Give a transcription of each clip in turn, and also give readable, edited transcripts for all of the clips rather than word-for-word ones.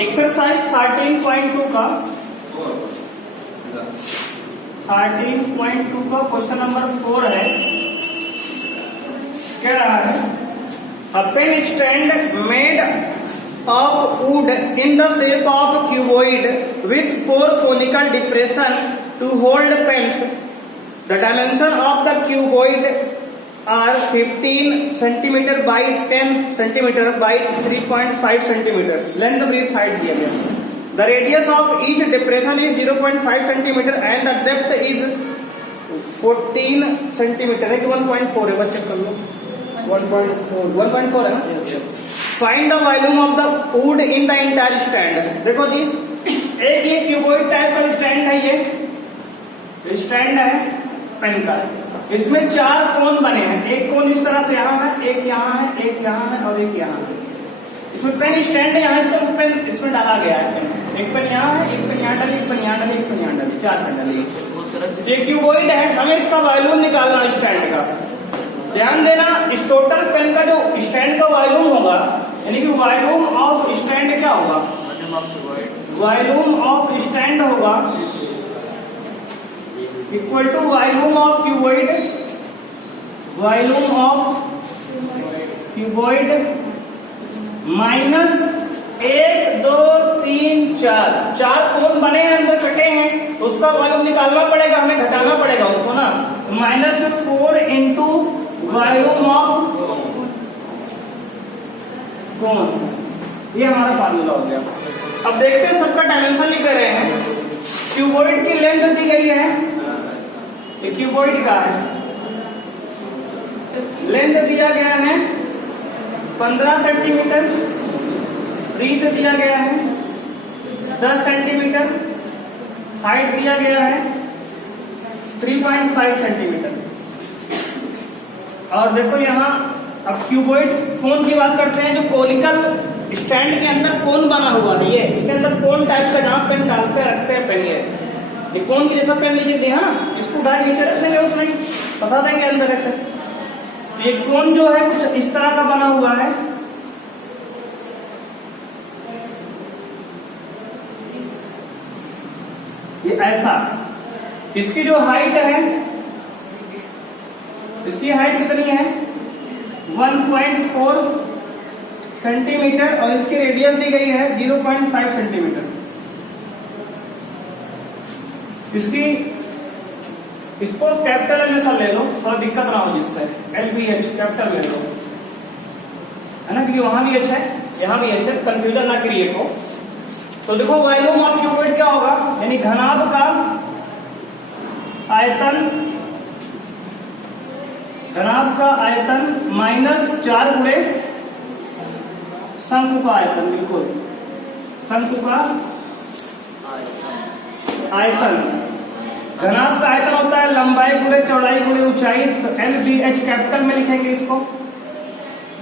Exercise 13.2 का 13.2 का question number 4 है। क्या रहा है? A pen stand made of wood in the shape of cuboid with 4 conical depression to hold pens. The dimension of the cuboid are 15 cm by 10 cm by 3.5 cm. Length, breadth, height दिया गया। The radius of each depression is 0.5 cm and the depth is 14 cm है कि 1.4 है? बच्चे कर लो। 1.4 है ना? Find the volume of the would in the entire stand. देखो जी, एक ये क्यूबॉइड टाइप का स्टैंड है, ये स्टैंड है पेन का। इसमें 4 कोन बने हैं। एक कोन इस तरह से यहाँ है, एक यहाँ है, एक यहाँ है और एक यहाँ है। इसमें पेन स्टैंड है, यहाँ इसका पेन इसमें डाला गया है। एक पेन यहाँ है, एक पेन यहाँ डाली, एक पेन यहाँ डाली, एक पेन यहाँ डाली, 4 पेन डाली। ये क्यूबॉइड है, हमें इसका वॉल्यूम निकालना स्टैंड का। ध्यान देना, इस टोटल पेन का जो स्टैंड का वॉल्यूम होगा, यानी कि वॉल्यूम ऑफ स्टैंड क्या होगा? वॉल्यूम ऑफ स्टैंड होगा equal to volume of cuboid, volume of cuboid minus 1 2 3 4 कोण बने हैं, अंदर कटे हैं, तो उसका वॉल्यूम निकालना पड़ेगा, हमें घटाना पड़ेगा उसको ना। -4 इंटू वॉल्यूम ऑफ कोण, ये हमारा फार्मूला हो गया। अब देखते हैं, सबका डायमेंशन लिख रहे हैं। क्यूबॉइड की लेंथ दी गई है, ये क्यूबॉइड का है, लेंथ दिया गया है 15 सेंटीमीटर, ब्रीथ दिया गया है 10 सेंटीमीटर, हाइट दिया गया है 3.5 सेंटीमीटर। और देखो यहाँ, अब क्यूबॉइड कोन की बात करते हैं। जो कोनिकल स्टैंड के अंदर कोन बना हुआ है, ये इसके अंदर कोन टाइप का जहां पेन डालते रखते हैं पेन, ये कोन की जैसा पेन लीजिए दिया ना, इसको उठा नीचे रख देंगे, उसमें फंसा देंगे अंदर ऐसे। तो ये कोन जो है कुछ इस तरह का बना हुआ है। ये ऐसा, इसकी जो हाइट है, इसकी हाइट कितनी है? 1.4 सेंटीमीटर और इसकी रेडियस दी गई है 0.5 सेंटीमीटर। इसको कैपिटल एल में ले लो, थोड़ा दिक्कत ना हो जिससे। LBH कैपिटल ले लो, है ना, क्योंकि वहां भी H है, यहाँ भी H है, कंफ्यूजन ना क्रिएट हो। तो देखो, वॉल्यूम ऑफ क्यूबॉइड क्या होगा? यानी घनाभ का आयतन, घनाभ का आयतन -4 गुणे शंकु का आयतन। बिल्कुल, शंकु का आयतन, घनाभ का आयतन होता है लंबाई गुणे चौड़ाई गुणे ऊंचाई। तो LBH कैपिटल में लिखेंगे इसको,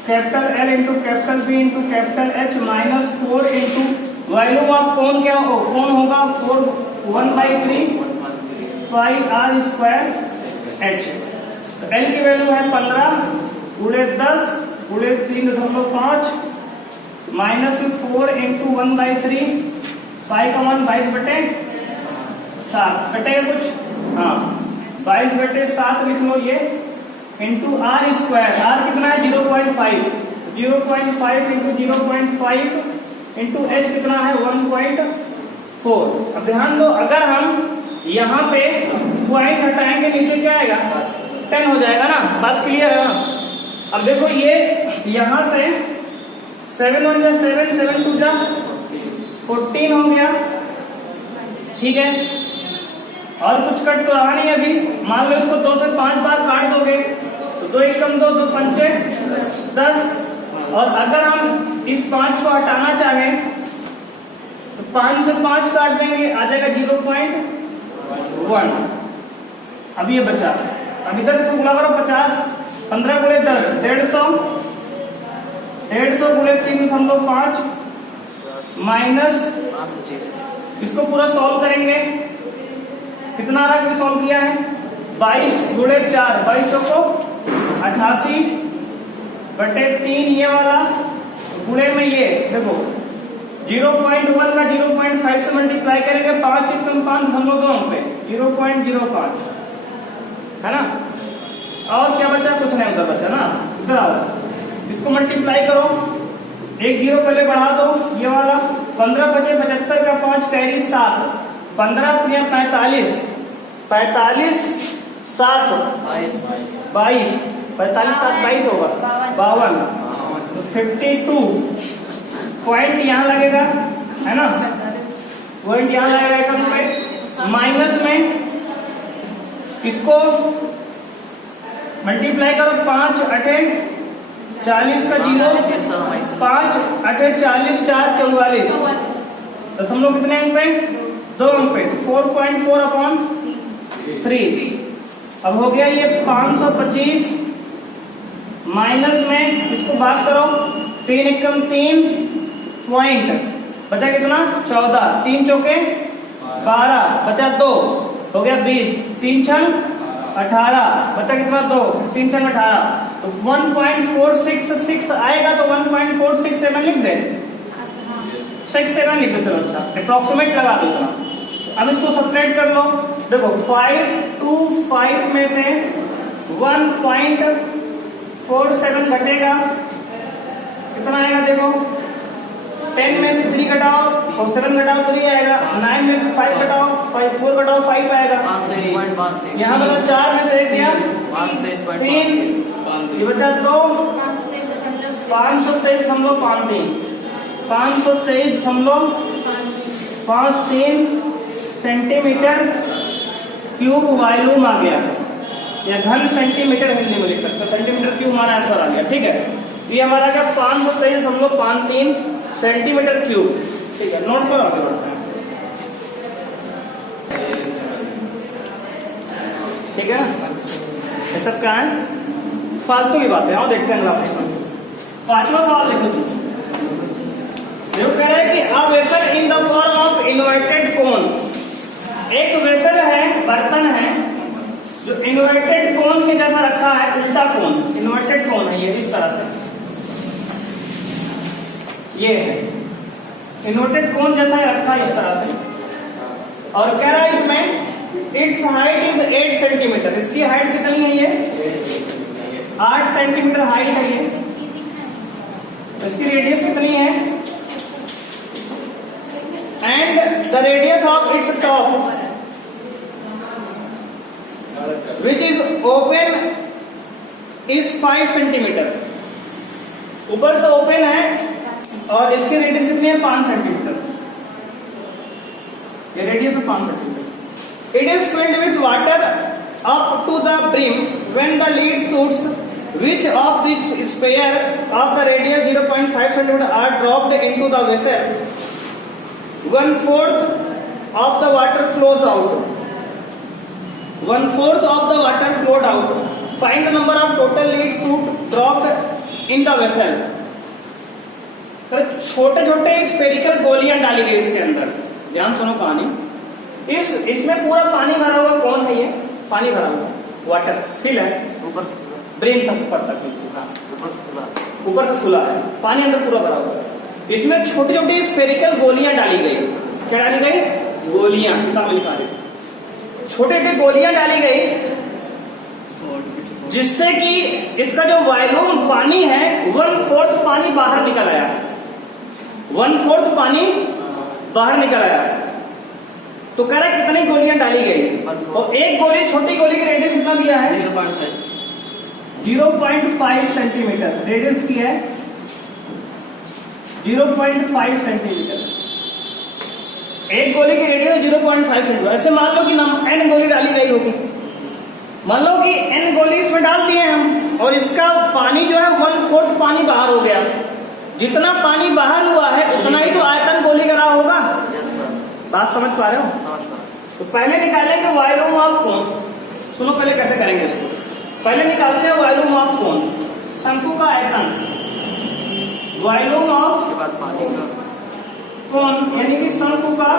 capital L into capital B into capital H -4 into volume of cone क्या हो? कोन होगा 1/3 पाई r² H। तो L की वैल्यू है 15 गुणे 10 गुणे 3.5 -4 इंटू 1/3 पाई का 1 22/7 कटेगा कुछ? हाँ, 22/7 लिख लो ये, इंटू r²। r कितना है? 0.5 इंटू 0.5 इंटू H कितना है? 1.4। अब ध्यान दो, अगर हम यहाँ पे पॉइंट हटाएंगे नीचे क्या आएगा? 10 हो जाएगा ना। बात क्लियर है ना? अब देखो, ये यहां से 7 1 जा 7 7 2 जा 14 हो गया, ठीक है। और कुछ कट तो रहा नहीं अभी। मान लो इसको 2 से 5 बार काट दोगे तो 2 1 कम 2 2 5 10। और अगर हम इस 5 को हटाना चाहें तो 5 से 5 काट देंगे, आ जाएगा 0.1। अब ये बचा, अब इधर से गुणा करो 50, 15 गुणे 10 150, 150 गुणे 3.5 माइनस, इसको पूरा सॉल्व करेंगे, कितना आ रहा है? सॉल्व किया है 22 गुणे 4, 22 चौको 88/3 ये वाला गुणे में ये देखो 0.1 का 0.5 से मल्टीप्लाई करेंगे 5.5 अंक पे 0.05 है ना। और क्या बचा, कुछ नहीं उधर बचा ना। इधर आओ, इसको मल्टीप्लाई करो, एक जीरो पहले बढ़ा दो, ये वाला 15 बचे 75 का 5 कैरी 7, 15 पुनिया 45, 45 7 22, 45 7 22 होगा 52, 52 पॉइंट यहाँ लगेगा है ना, पॉइंट यहाँ लगेगा एकदम पे। माइनस में इसको मल्टीप्लाई करो, 5 8 40 का 0, 5 8 40 4 44, दशमलव कितने अंक पे, 2 अंक पे, 4.4/3। अब हो गया ये 525, माइनस में इसको भाग करो, 3 एकम 3 पॉइंट, बचा कितना 14, 3 चौके 12, बचा 2, हो गया 20, 3 छंग 18, बचा कितना 2, 3 छंग 18, तो 1.466 आएगा, तो 1.467 लिख दे, 67 लिख दो। अच्छा अप्रोक्सीमेट लगा दो इतना। अब इसको सेपरेट कर लो, देखो 5 2 5 में से 1.47 घटेगा, कितना आएगा देखो, 10 में से 3 घटाओ और 7 घटाओ 3 आएगा, 9 में से 5 घटाओ 4 घटाओ 5 आएगा, यहाँ मतलब 4 में से 1 दिया 3, ये बचा 2, 523.53, 523.53 सेंटीमीटर क्यूब वॉल्यूम आ गया, या घन सेंटीमीटर हिंदी में लिख सकते हो, सेंटीमीटर क्यूब हमारा आंसर आ गया। ठीक है, ये हमारा क्या 523.53 सेंटीमीटर क्यूब। ठीक है, नोट करो, आगे बढ़ते हैं। ठीक है, ये सब क्या है, फालतू की बातें। आओ देखते हैं अगला प्रश्न, 5वां सवाल देखो। जो कह रहा है कि a vessel in the form of inverted कोन, एक वेसल है, बर्तन है जो इन्वर्टेड कोन के जैसा रखा है, उल्टा कोन, इन्वर्टेड कोन है ये, इस तरह से ये है इन्वर्टेड कोन जैसा ही रखा है इस तरह से, और कह रहा है इसमें इट्स हाइट इज 8 सेंटीमीटर, इसकी हाइट कितनी है, ये 8 सेंटीमीटर हाइट है ये, इसकी रेडियस कितनी है, and the radius of its top which is open is 5 centimetre, ऊपर से ओपन है और इसकी रेडियस कितनी है, 5 सेंटीमीटर, ये रेडियस है 5 centimetre. It is filled with water up to the brim when the lead shoots which of this sphere of the radius 0.5 cm are dropped into the vessel, 1/4 of the water flows out, 1/4 of the water flowed out, find the number of total lead shoot dropped in the vessel। तो छोटे छोटे spherical गोलियां डाली गई इसके अंदर, ध्यान सुनो कहानी, इसमें पूरा पानी भरा हुआ, कौन है ये, पानी भरा हुआ वाटर फिल है, ऊपर ब्रेन तक ऊपर तक ऊपर से खुला है, पानी अंदर पूरा भरा हुआ है, इसमें छोटी छोटी स्फेरिकल गोलियां डाली गई, क्या डाली गई, गोलियां, छोटे छोटे गोलियां डाली गई, जिससे कि इसका जो वॉल्यूम पानी है 1/4 पानी बाहर निकल आया, 1/4 पानी बाहर निकल आया। तो कह रहा है कितनी गोलियां डाली गई, और एक गोली, छोटी गोली की रेडियस कितना दिया है, 0.5 सेंटीमीटर रेडियस की है, 0.5 सेंटीमीटर, एक गोली की रेडियस 0.5 सेंटीमीटर। ऐसे मान लो कि n गोली डाली गई होगी, मान लो कि n गोली इसमें डाल दिए हम, और इसका पानी जो है 1/4 पानी बाहर हो गया, जितना पानी बाहर हुआ है उतना ही तो आयतन गोली का रहा होगा, बात समझ पा रहे हो। तो पहले निकालेंगे वॉल्यूम ऑफ कोन, सुनो पहले कैसे करेंगे इसको, पहले निकालते हैं वॉल्यूम ऑफ कोन, शंकु का आयतन, वॉल्यूम ऑफ कोन यानी कि शंकु का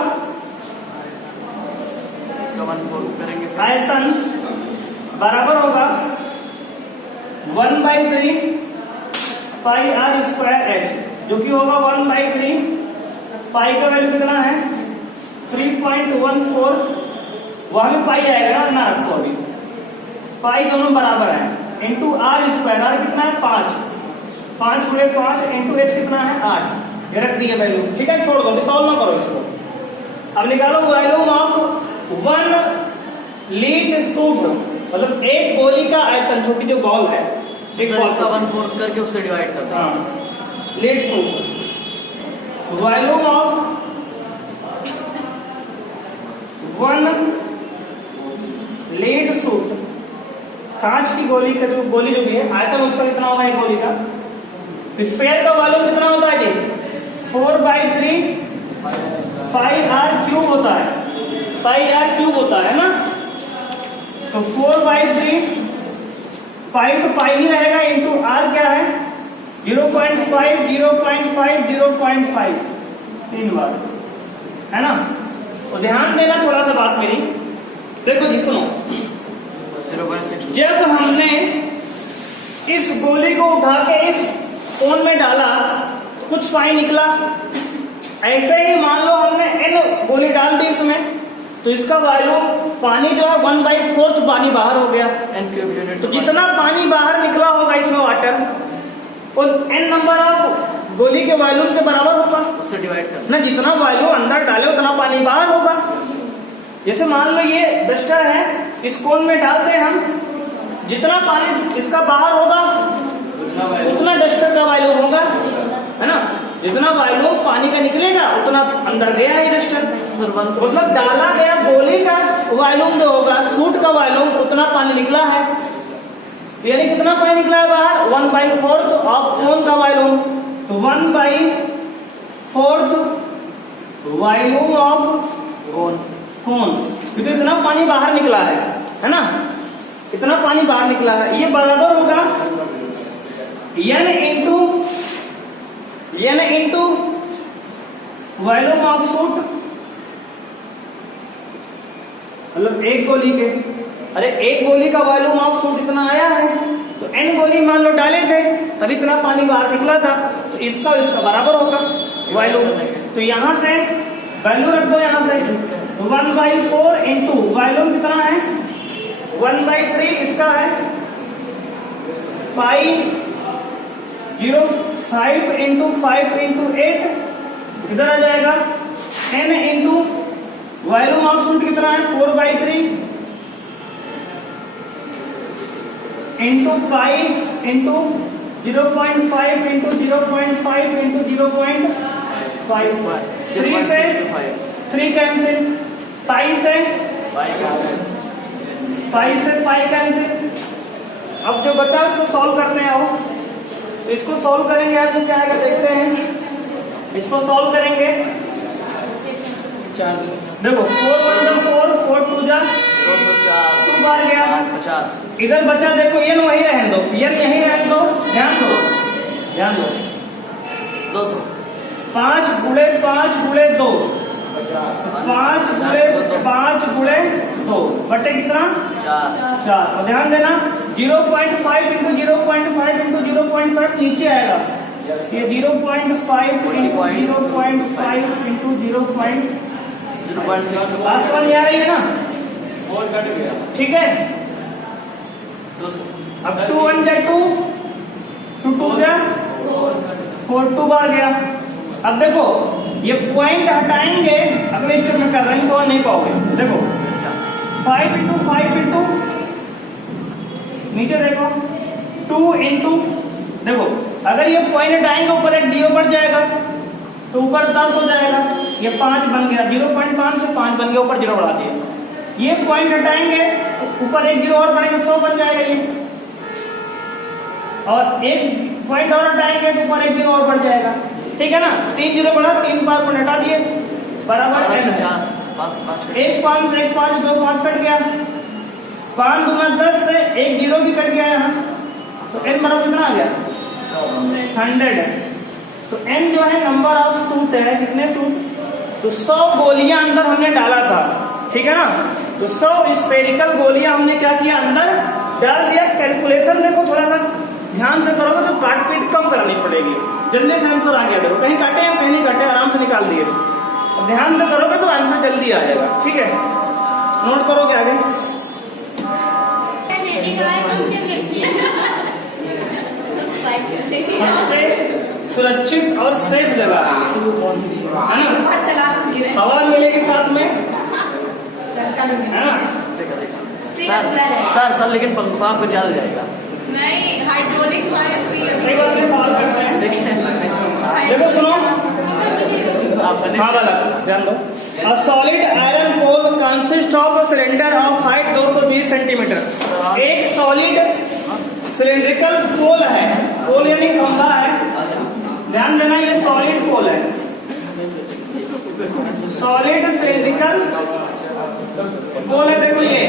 आयतन बराबर होगा 1/3 पाई r² h, जो कि होगा 1/3 पाई का वैल्यू कितना है 3.14, वहां में पाई आएगा ना रखो अभी, पाई दोनों बराबर है, इंटू आर स्क्वायर, आर कितना है 5, 5 गुणे 5 इंटू एच कितना है 8, ये रख दिया वैल्यू। ठीक है, छोड़ दो, सॉल्व ना करो इसको। अब निकालो वॉल्यूम ऑफ 1 लीड सूट, मतलब एक गोली का आयतन, छोटी जो बॉल है, एक बॉल इसका 1/4 करके उससे डिवाइड कर दो। हाँ, lead suit, volume of 1 lead suit, कांच की गोली का जो गोली जो भी है आयतन उसका कितना होगा एक गोली का, स्फीयर का वॉल्यूम कितना होता है जी 4/3 पाई आर क्यूब होता है, पाई आर क्यूब होता है ना, तो 4/3 पाई तो पाई ही रहेगा, इंटू आर क्या है 0.5 0.5 0.5 3 बार, है ना। तो ध्यान देना थोड़ा सा बात मेरी, देखो जी सुनो, 0.6 जब हमने इस गोली को उठा के इस कोन में डाला कुछ पाई निकला, ऐसे ही मान लो हमने एन गोली डाल दी इसमें, तो इसका वॉल्यूम पानी जो है 1/4 पानी बाहर हो गया, n क्यूब यूनिट, तो जितना पानी बाहर निकला होगा इसमें वाटर, वो एन नंबर ऑफ गोली के वॉल्यूम के बराबर होगा, उससे डिवाइड कर ना, जितना वॉल्यूम अंदर डाले उतना पानी बाहर होगा। जैसे मान लो ये डस्टर है, इस कोन में डालते हैं हम, जितना पानी इसका बाहर होगा उतना डस्टर का वॉल्यूम होगा, है ना, जितना वॉल्यूम पानी का निकलेगा उतना अंदर गया है डस्टर, सर 1 मतलब डाला गया गोली का वॉल्यूम जो होगा, सूट का वॉल्यूम उतना पानी निकला है, यानी कितना पानी निकला है बाहर 1/4 ऑफ कोन का वॉल्यूम, तो 1/4 वॉल्यूम ऑफ कोन, तो इतना पानी बाहर निकला है ना, इतना पानी बाहर निकला है, ये बराबर होगा n into volume of suit, मतलब एक गोली के, अरे एक गोली का वॉल्यूम ऑफ सूट इतना आया है, तो n गोली मान लो डाले थे तभी इतना पानी बाहर निकला था, तो इसका बराबर होगा वॉल्यूम, तो यहां से वैल्यू रख दो, यहां से 1/4 इंटू वॉल्यूम कितना है 1/3, इसका है पाई 0.5 इंटू 5 इंटू 8, इधर आ जाएगा n into volume of suit कितना है 4/3 into pi into 0.5 into 0.5 into 0.5, 3 से 3 कैंसिल, पाई से पाई कैंसिल। अब जो बचा उसको सॉल्व करते हैं, आओ तो इसको सॉल्व करेंगे, आपको क्या आएगा देखते हैं, इसको सॉल्व करेंगे, देखो 4 1 4 4 2 जा 2 बार गया 50, इधर बचा, देखो ये वही रहने दो, ये यही रहने दो, ध्यान दो 200, 5 गुणे 5 गुणे 2, 5 गुणे 2 बटे कितना 4, और ध्यान देना 0.5 इंटू 0.5 इंटू 0.5 नीचे आएगा, ये 0.5 इंटू 0.5 बात समझ आ रही है ना, ठीक है। अब 2 1 जा 2 2 जा 4 2 बार गया। अब देखो ये पॉइंट हटाएंगे, अगले स्टेप में कर रहे हैं तो नहीं पाओगे, देखो 5 इंटू नीचे देखो 2 इंटू, देखो अगर ये पॉइंट हटाएंगे ऊपर एक जीरो बढ़ जाएगा, तो ऊपर 10 हो जाएगा, ये 5 बन गया, 0.5 से 5 बन गया, ऊपर जीरो बढ़ा दिया, ये पॉइंट हटाएंगे तो ऊपर एक जीरो और बढ़ेगा, 100 बन जाएगा ये, और एक पॉइंट और हटाएंगे तो ऊपर एक जीरो और बढ़ जाएगा, ठीक है ना, 3 जीरो बढ़ा, 3 बार को हटा दिए, बराबर 50, 1 5 1 5 2 5 कट गया, 5 दूना 10 से एक जीरो भी कट गया यहाँ, तो n बराबर कितना आ गया 100 है, तो n जो है नंबर ऑफ सूट है, कितने सूट, तो 100 गोलियां अंदर हमने डाला था, ठीक है ना, तो 100 स्फेरिकल गोलियां हमने क्या किया अंदर डाल दिया। कैलकुलेशन देखो थोड़ा सा ध्यान से करोगे तो काट पीट कम करनी पड़ेगी, जल्दी से आंसर आ गया, देखो कहीं काटे या कहीं नहीं काटे, आराम से निकाल दिए। ध्यान से करोगे तो आंसर जल्दी आ जाएगा, ठीक है। नोट करोगे आगे। सबसे सुरक्षित और सेफ जगह है ना, हवा मिलेगी साथ में, है ना। सर लेकिन पंखा पे जल जाएगा। नहीं, हाइड्रोलिक एक बार में सवाल करते हैं, देखो सुनो। हाँ गलत, ध्यान दो। A solid iron pole consists of a cylinder of height 220 centimetre. एक सॉलिड सिलेंड्रिकल पोल है, पोल यानी खंभा है, ध्यान देना ये सॉलिड पोल है, सॉलिड सिलेंड्रिकल पोल है। देखो ये,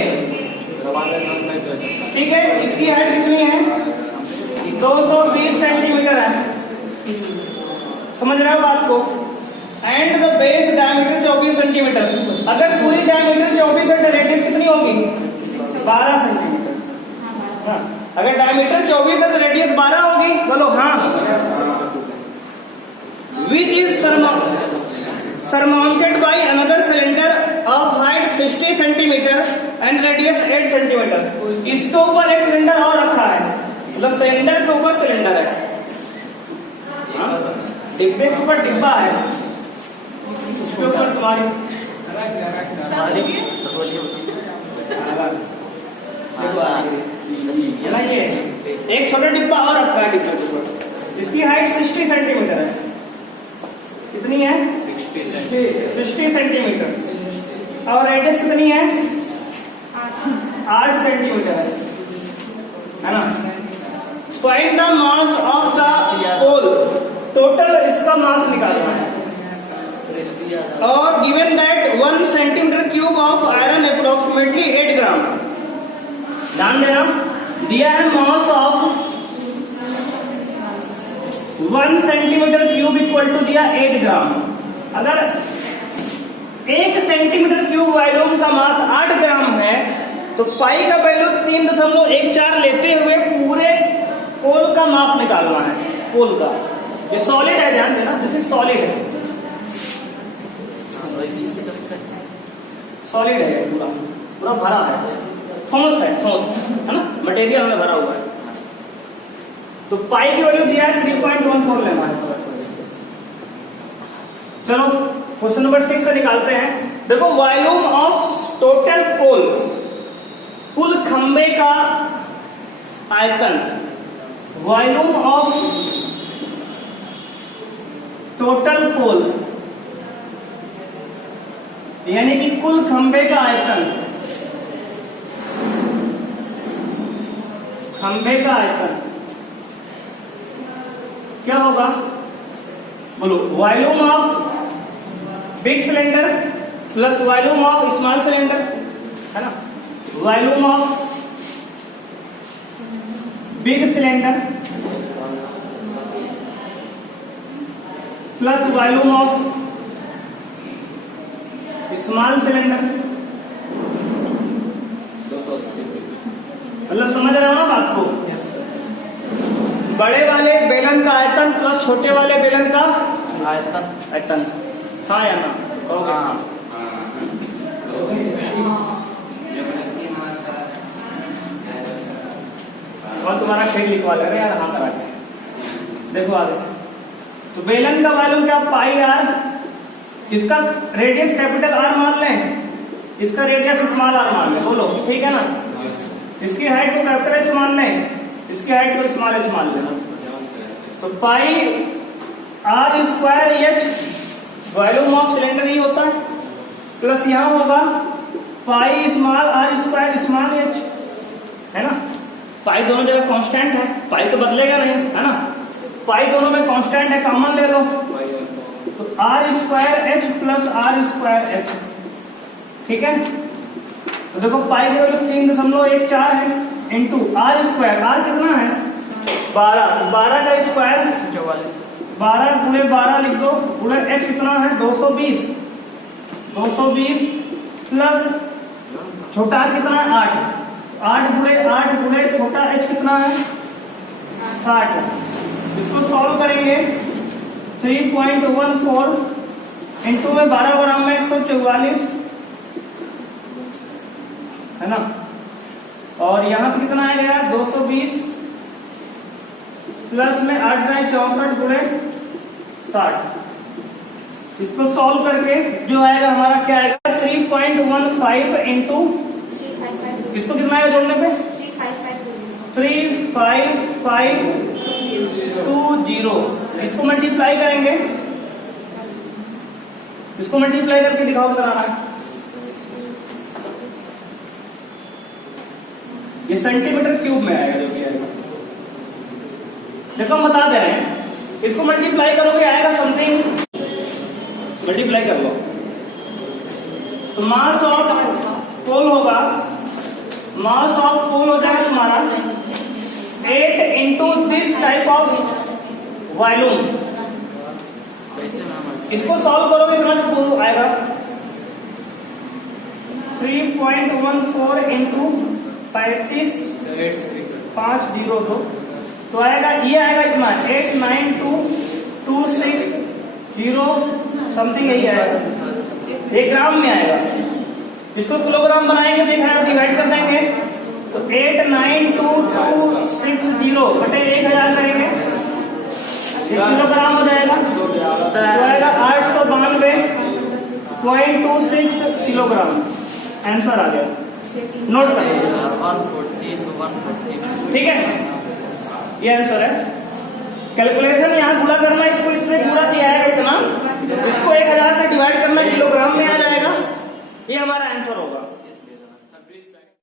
ठीक है, इसकी हाइट कितनी है? 220 सेंटीमीटर है, समझ रहे हो बात को। And the base diameter 24 centimetre. अगर पूरी डायमीटर 24 है तो रेडियस कितनी होगी? 12 सेंटीमीटर। हाँ, अगर डायमीटर 24 है तो रेडियस 12 होगी, बोलो हाँ। Which is surmounted by another cylinder of height 60 centimetre and radius 8 centimetre. इसके ऊपर एक सिलेंडर और रखा है, मतलब सिलेंडर के ऊपर सिलेंडर है, डिब्बे के ऊपर डिब्बा है, उसके ऊपर तुम्हारी ये एक छोटा डिब्बा और रखा है डिब्बे के ऊपर। इसकी हाइट 60 सेंटीमीटर है। कितनी है? 60 सेंटीमीटर। और रेडियस कितनी है? 8 सेंटीमीटर है ना। Find the mass of the pole. Total इसका मास निकालना है। और given that 1 centimetre cube of iron approximately 8 gram. ध्यान देना, दिया है mass of 1 centimetre cube equal to दिया 8 ग्राम। अगर 1 सेंटीमीटर क्यूब वॉल्यूम का मास 8 ग्राम है तो पाई का वैल्यू 3.14 लेते हुए पूरे पोल का मास निकालना है। पोल का, ये सॉलिड है, ध्यान देना, दिस इज सॉलिड है, सॉलिड है, पूरा पूरा भरा है, ठोस है, ठोस है ना, मटेरियल में भरा हुआ है। तो पाई की वैल्यू दिया है 3.14 लेना है। चलो क्वेश्चन नंबर 6 से निकालते हैं। देखो, वॉल्यूम ऑफ टोटल पोल, कुल खंबे का आयतन, वॉल्यूम ऑफ टोटल पोल यानी कि कुल खंबे का आयतन, खंबे का आयतन क्या होगा? बोलो, volume of big cylinder plus volume of small cylinder, है ना। Volume of big cylinder plus volume of small cylinder, मतलब समझ रहे हो ना बात को। बड़े वाले बेलन का आयतन प्लस छोटे वाले बेलन का आयतन। हाँ या ना? कहोगे? और तुम्हारा खेल लिखवा ले रहे यार, हाँ करा के देखो आगे। तो बेलन का वॉल्यूम क्या? पाई आर। इसका रेडियस कैपिटल आर मान लें, इसका रेडियस स्मॉल आर मान लें, बोलो ठीक है ना। इसकी हाइट को कैपिटल एच मान लें, इसकी हाइट को स्मॉल एच मान लेना। तो pi R square H volume of cylinder ही होता है, प्लस यहां होगा pi small R square small H, है ना। पाई दोनों जगह कांस्टेंट है, पाई तो बदलेगा नहीं, है ना। पाई दोनों में कांस्टेंट है, कॉमन ले लो, तो R square H plus R square H, ठीक है। तो देखो पाई की वैल्यू 3.14 है इंटू आर स्क्वायर। आर कितना है? 12, 12 का स्क्वायर 12 गुणे 12 लिख दो, गुणे एच कितना है? 220 प्लस छोटा आर कितना है? 8 गुणे छोटा एच कितना है? 60। इसको सॉल्व करेंगे 3.14 इंटू में 12 ग्राम में 144 है ना, और यहाँ पे कितना आएगा 220 प्लस में 8 बाई 64 गुणे 60। इसको सॉल्व करके जो आएगा हमारा क्या आएगा 3.15 इंटू, इसको कितना आएगा जोड़ने पे 35520। इसको मल्टीप्लाई करेंगे, इसको मल्टीप्लाई करके दिखाओ कराना है। ये सेंटीमीटर क्यूब में आएगा जो भी आएगा। देखो हम बता दे रहे हैं, इसको मल्टीप्लाई करोगे आएगा समथिंग, मल्टीप्लाई कर लो तो मास ऑफ पोल होगा, मास ऑफ पोल हो जाएगा तुम्हारा 8 into this type of volume. इसको सॉल्व करोगे कितना पोल आएगा 3.14 इंटू 35,502 तो आएगा, ये आएगा इतना 89226 समथिंग, यही आएगा 1 ग्राम में आएगा। इसको किलोग्राम बनाएंगे तो डिवाइड कर देंगे तो 89226 बटे 1000 करेंगे, 1 किलोग्राम हो जाएगा तो आएगा 892.26 किलोग्राम। आंसर आ गया, नोट कर लीजिए। 140 ठीक है, ये आंसर है। कैलकुलेशन यहाँ गुणा करना, इसको इससे पूरा दिया है इतना, इसको 1000 से डिवाइड करना, किलोग्राम में आ जाएगा, ये हमारा आंसर होगा।